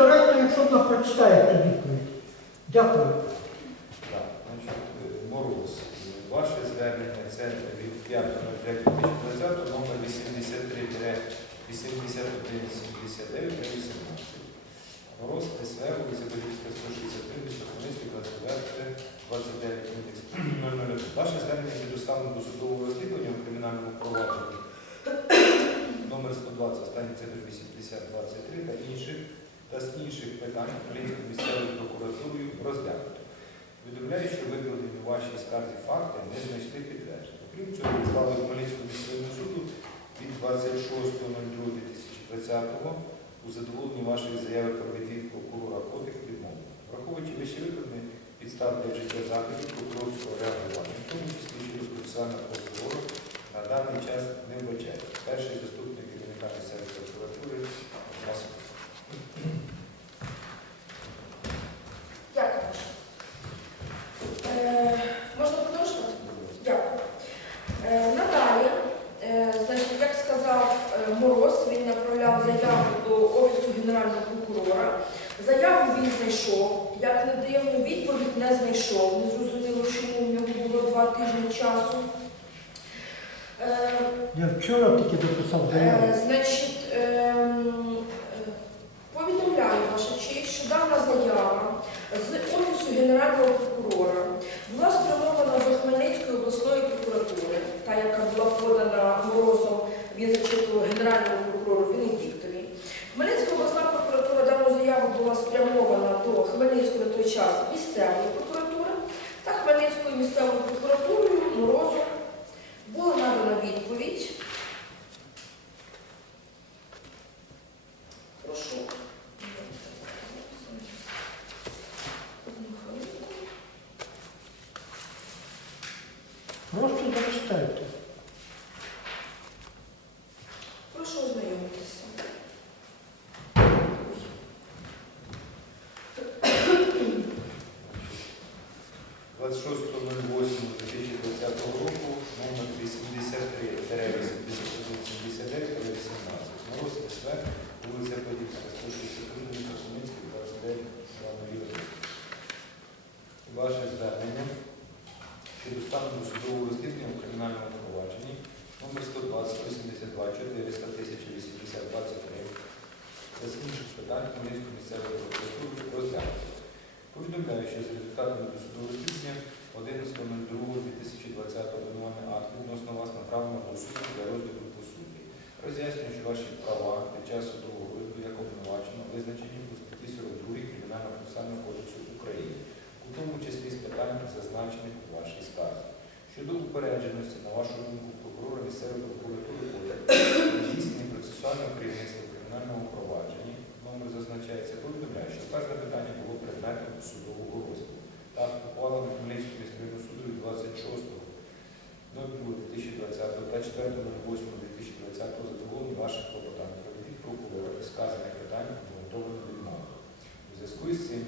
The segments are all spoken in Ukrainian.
доречно, якщо вона прочитає цю відповідь. Дякую. Так, значить, е, Мороз. Ваше звернення це від 5.05.2020, номер 83-8179-18. Мороз СВ, вулиця Подільська, 163, місто Хмельницький, 29, 29, індекс 001. Ваше звернення доставлено до судового розслідування у кримінальному провадженні номер 120, останні цифри 8023 та інших та з інших питань Українською місцевою прокуратурою розглянуто. Повідомляю, що викладені у вашій скарзі факти не знайшли підтвердження. Крім цього, відклали Хмельницького міського суду від 26.02.2020 у задоволенні вашої заяви про відвід прокурора Котик відмовлено. Враховуючи вище викладені підстави для вжиття заходів прокурорського реагування, в тому числі щодо процесуального прокурору, на даний час не вбачається. Перший заступник керівника місцевої прокуратури вас Дякую. Е, можна продовжувати? Дякую. Е, надалі, е, значить, як сказав е, Мороз, він направляв заяву до Офісу Генерального прокурора. Заяву він знайшов. Як не дивно, відповідь не знайшов. Не зрозуміло, чому в нього було два тижні часу. Е, Я вчора тільки дописав заяву. Е, Значить, ем, повідомляю ваша честь, що дана заява з Офісу Генерального прокурора була спрямована до Хмельницької обласної прокуратури, та, яка була подана морозом, він зачитував Генеральному прокурору Венедіктові. Хмельницька обласна прокуратура дану заяву була спрямована до Хмельницької на той час місцевої прокуратури та Хмельницькою місцевою прокуратурою була надана відповідь. Прошу. Одну хвилинку. Просто зачитайте. Прошу ознайомитися. 26.08.2020 року, номер 83-8179 18. Мороз СВ, вулиця Подільська, 163, місто Хмельницький, 29, району Ваше звернення щодо стану досудового розслідування у кримінальному провадженні номер 120 82 400 1080 23 та з інших питань Хмельницької місцевої прокуратури розглянуто. Повідомляю, що за результатами досудового розслідування 11.02.2020 обвинувальний акт відносно вас направлено до суду для розгляду по суді. Роз'яснюю, що ваші права під час судового розгляду як обвинувачено визначені у статті 42 Кримінального процесуального кодексу України, у тому числі з питань, зазначених у вашій скарзі. Щодо упередженості, на вашу думку, прокурора місцевої прокуратури ОДА, здійснення процесуального керівництва в кримінальному провадженні, номер повідомляє, що вказане питання було предметом судового розгляду. Так, ухвалами Хмельницького міського суду від 26.02.2020 та 4.08.2020 задоволені ваших клопотань про відвід прокурора і сказане питання обґрунтовано відмовою. У зв'язку із цим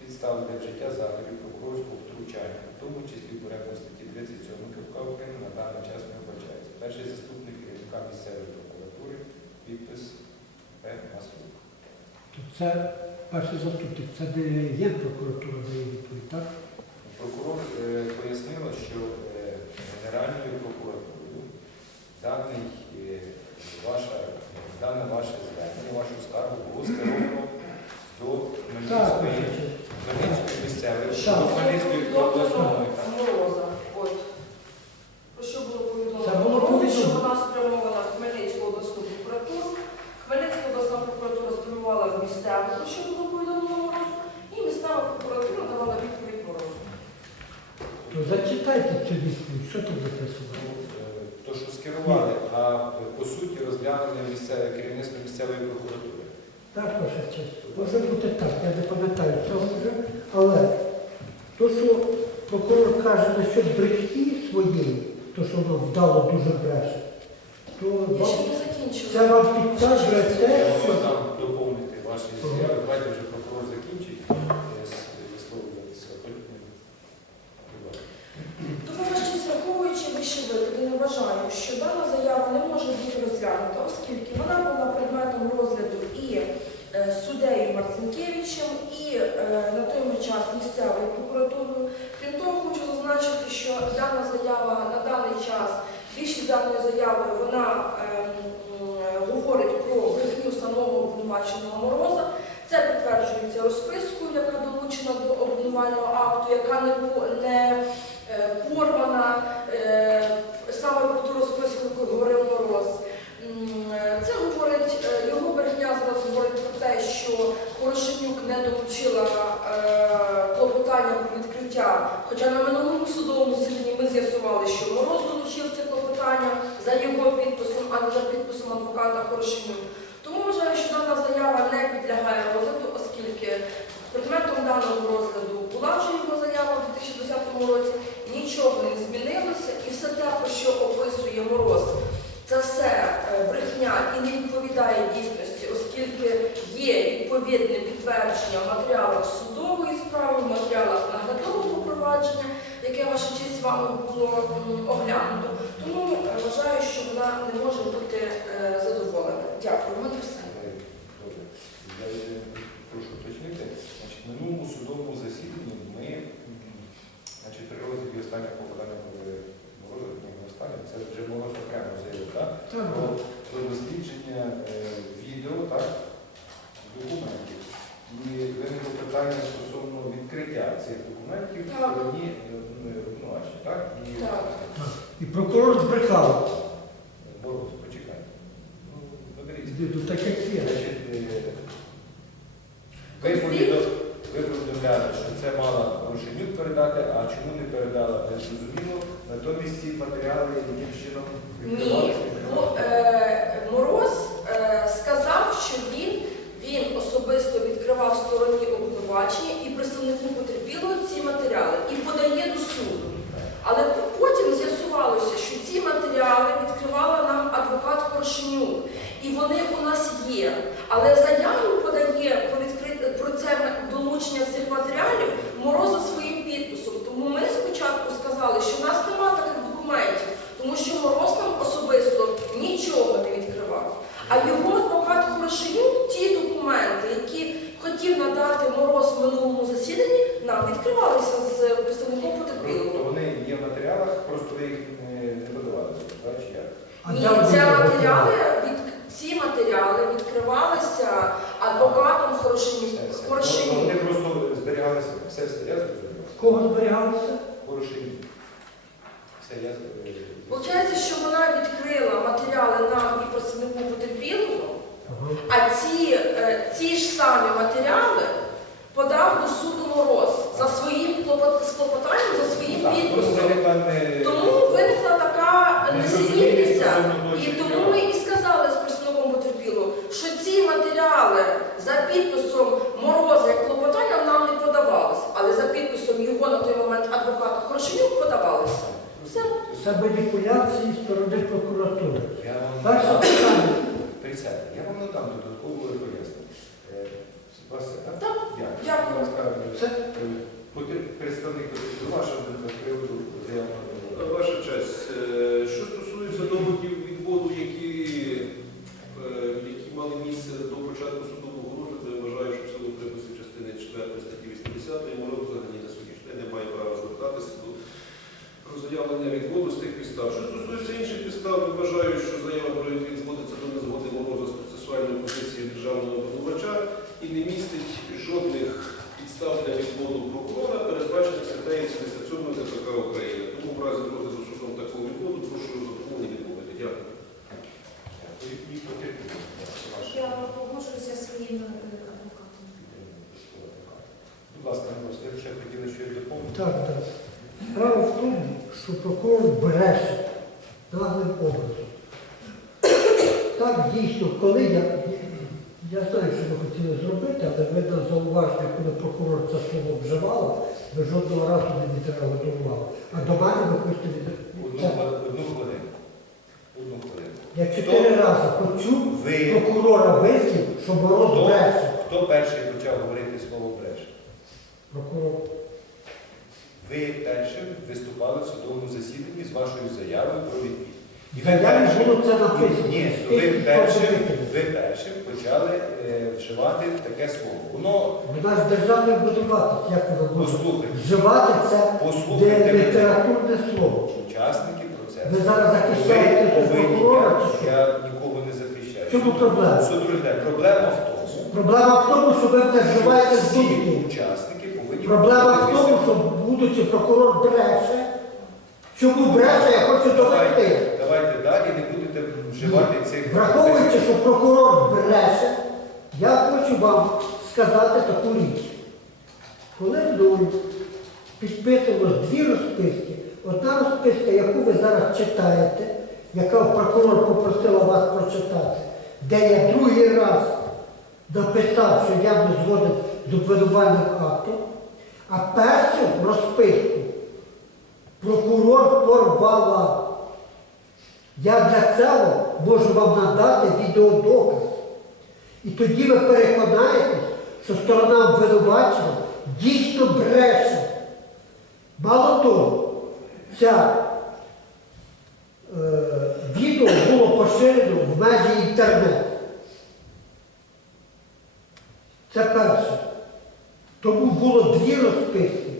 підстави для вжиття заходів прокурорського втручання, в тому числі порядку статті 37 КПК України на даний час не вбачається. Перший заступник керівника місцевої прокуратури, підпис П. Маслюк. То це перший заступник, це де є прокуратура дає відповідь, так? Прокурор е, пояснила, що е, Генеральною прокуратурою даний, е, ваша, дане ваше звернення, вашу скаргу було скеровано до Так, Хмельницької. Хмельницької місцевої, Так. до Хмельницької обласної. так. Мороза. От. Про що було повідомлено? Це було Морозу, що повідомлено. вона спрямована в Хмельницьку обласну прокуратуру. Хмельницька обласна прокуратура спрямувала в місцеву, про що було повідомлено Морозу. І місцева прокуратура давала відповідь Морозу. То зачитайте цю відповідь, що тут записано? Е, То, що скерували, а е, по суті розглянули місцеве керівництво місцевої прокуратури. Так, ваша честь. Може бути так, я не пам'ятаю цього вже, але то, що прокурор каже що брехні своєї, то, що воно вдало дуже бреше, то вам- це вам підтверджує Я те, можу що там доповнити ваші заяви. Давайте вже Валерієм Марцинкевичем і е, на той час місцевою прокуратурою. Крім того, хочу зазначити, що дана заява на даний час, більшість даної заяви, вона ем, говорить про брехню самого обвинуваченого мороза. Це підтверджується розпискою, яка долучена до обвинувального акту, яка не е, порвана. Долучила е, клопотання про відкриття. Хоча на минулому судовому засіданні ми з'ясували, що Мороз долучив це клопотання за його підписом, а не за підписом адвоката Порошенюк. Тому вважаю, що дана заява не підлягає розгляду, оскільки предметом даного розгляду була вже його заява у 2010 році, нічого не змінилося, і все те, про що описує Мороз, це все е, брехня і не відповідає дійсності, оскільки є відповідне підтвердження в матеріалах судової справи, в матеріалах наглядового провадження, яке ваша честь вами було оглянуто. Тому е, вважаю, що вона не може бути е, задоволена. Дякую. У мене все. Е, прошу уточнити. Значить, в минулому судовому засіданні ми значить, при розгляді останнього попадання останнє, це вже мороз окремо так? Так, Про, про дослідження е, відео, так? Документів. Питання стосовно відкриття цих документів в Так. стороні е, обвинувачення, так? І Так. І прокурор збрехав. Мороз, почекай. Ну, наберіться. Ну, Так як є. Значить, е, ви повідомляли, ви повідомляли, що це мала Рушенюк передати, а чому не передала, не зрозуміло. Натомість ці матеріали яким чином Ні, відкривалися. бо е, Мороз е, сказав, що він, він особисто відкривав стороні обвинувачення і представнику потерпілого ці матеріали і подає до суду. Але потім з'ясувалося, що ці матеріали відкривала нам адвокат Порошенюк, і вони у нас є. Але заяву подає про відкрит... про це долучення цих матеріалів Мороз за своїм підписом. Тому ми спочатку сказали, що в нас немає таких документів, тому що Мороз нам особисто нічого не відкривав. А його адвокат Порошенюк ті документи, які хотів надати Мороз в минулому засіданні, нам відкривалися з представником Просто потерпілого. вони є в матеріалах, просто ви їх не, не подавали. Так, чи як? А Ні, де це вони матеріали від ці матеріали відкривалися адвокатом Хорошенюк. Вони просто зберігалися. Все, все, я зрозумів. Кого зберігалося? Хороший. Все, я зрозумів. Получається, що вона відкрила матеріали нам і представнику потерпілого, а ці, е, ці ж самі матеріали подав до суду Мороз за своїм клопот- з клопотанням, за своїм Так, підписом. не е, Тому виникла така Незрозумілість несенітниця. І тому ми і сказали з представником потерпілого, що ці матеріали за підписом Мороза як клопотання нам не подавалися, але за підписом його на той момент адвоката Хорошенюк подавалися. Все. Це маніпуляції сторони прокуратури. Я вам Перше надам- питання. Присядьте. Я вам надам додаткову пояснення. Е, Вас, так? Так, Дякую. дякую. Будь ласка, Це е, потер- представник вашого з приводу заявленого. Ваша честь, е, що стосується доводів відводу, які, е, які мали місце до початку судового розгляду, я вважаю, що в силу приписів частини 4 статті 80 мороз взагалі на сьогоднішній день не має права звертатися до про заявлення відводу з тих підстав. Що стосується інших підстав, я вважаю, що заява про відвід зводиться до незгоди мороза з процесуальної позиції державного обвинувача і не містить жодних підстав для відводу прокурора, передбачених статтею 77 КПК України. Тому в разі розгляду судом такого відводу прошу задоволення відмовити. Дякую. Дякую. І потерпілий. Ваша Я погоджуюся зі своїм е, адвокатом. Будь ласка, Мороз, ви ще хотіли щось доповнити? Так, так. Справа в тому, що прокурор бреше наглим образом. Так, дійсно, коли я, я знаю, що ви хотіли зробити, але ви на зауваження, коли прокурор це слово вживала, ви жодного разу не відреагували. А до мене ви хочете від... одну хвилину. Одну хвилину. Я чотири рази почув Ви, прокурора вислів, що мороз Хто? бреше. хто перший почав говорити слово бреш? Прокурор. Ви першим виступали в судовому засіданні з вашою заявою про відвід. І було це написано. Ні, ви першим, ви першим почали е, вживати таке слово. Воно, Вона ж державний будуватись, як вона може послухайте, вживати це де послухайте мене, літературне слово. учасники процесу. Ви зараз Ви захищаєте повинні, прокурора я, що? я нікого не захищаю. В чому проблема? Суд. Проблема в тому, Проблема в тому, що ви не вживаєте всі думки. учасники повинні Проблема в тому, що будучи прокурор бреше. Чому бреше, я хочу довести. Давайте, далі не будете вживати цих Враховуючи, що прокурор бреше, я хочу вам сказати таку річ. Коли мною підписувалось дві розписки, одна розписка, яку ви зараз читаєте, яка прокурор попросила вас прочитати, де я другий раз написав, що я не згоден з обвинувальним актом, а першу розписку прокурор порвала. Я для цього можу вам надати відеодоказ. І тоді ви переконаєтесь, що сторона обвинувачена дійсно бреше. Мало того, ця е, відео було поширено в межі інтернету. Це перше. Тому було дві розписки.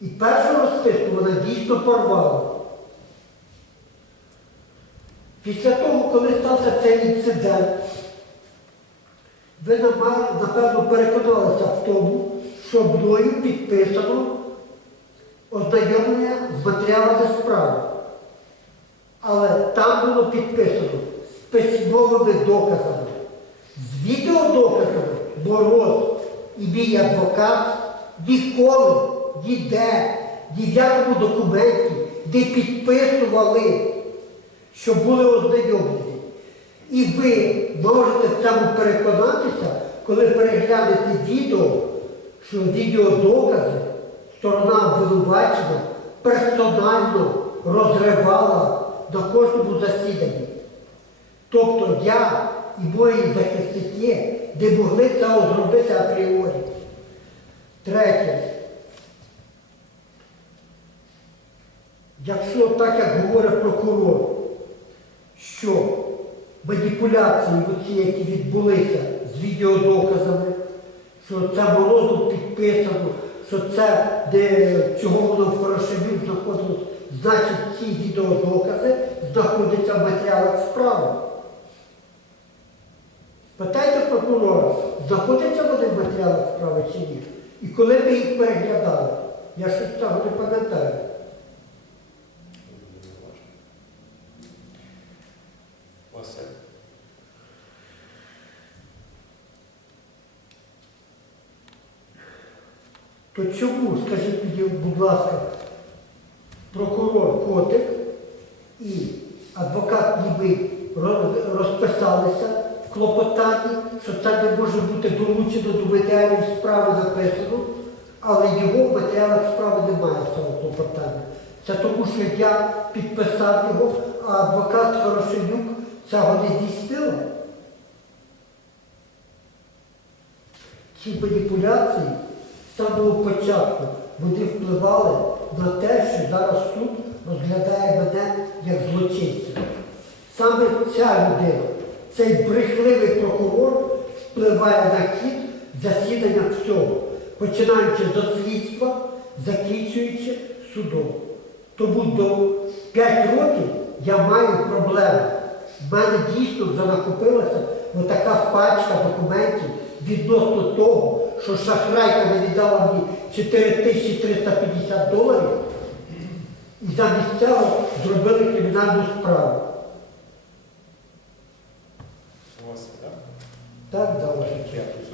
І першу розписку вона дійсно порвала. Після того, коли стався цей інцидент, ви напевно переконалися в тому, що мною підписано ознайомлення з матеріалами справи. Але там було підписано з письмовими доказами, з відеодоказами Мороз і мій адвокат ніколи ніде, ні в якому документі не підписували що були ознайомлені. І ви можете в цьому переконатися, коли переглянете відео, що відеодокази сторона обвинувачена персонально розривала на кожному засіданні. Тобто я і мої захисники не могли цього зробити апріорі. Третє. Якщо так, як говорить прокурор, що маніпуляції, оці, які відбулися з відеодоказами, що це морозом підписано, що це де, чого воно в Хорошеві знаходилось, значить ці відеодокази знаходяться в матеріалах справи. Питайте прокурора, знаходяться вони в матеріалах справи чи ні? І коли ми їх переглядали, я щось цього не пам'ятаю. То чому, скажіть мені, будь ласка, прокурор Котик і адвокат ро- розписалися в клопотанні, що це не може бути долучено до матеріалів справи написано, але його в матеріалах справи немає цього клопотання. Це тому, що я підписав його, а адвокат Хорошенюк цього не здійснила. Ці маніпуляції самого початку вони впливали на те, що зараз суд розглядає мене як злочинця. Саме ця людина, цей брехливий прокурор впливає на хід засідання всього, починаючи з слідства, закінчуючи судом. Тому до 5 років я маю проблему. В мене дійсно вже накопилася отака пачка документів відносно того, що шахрайка не віддала мені 4350 доларів і замість цього зробили кримінальну справу. Так, да, ваша честь.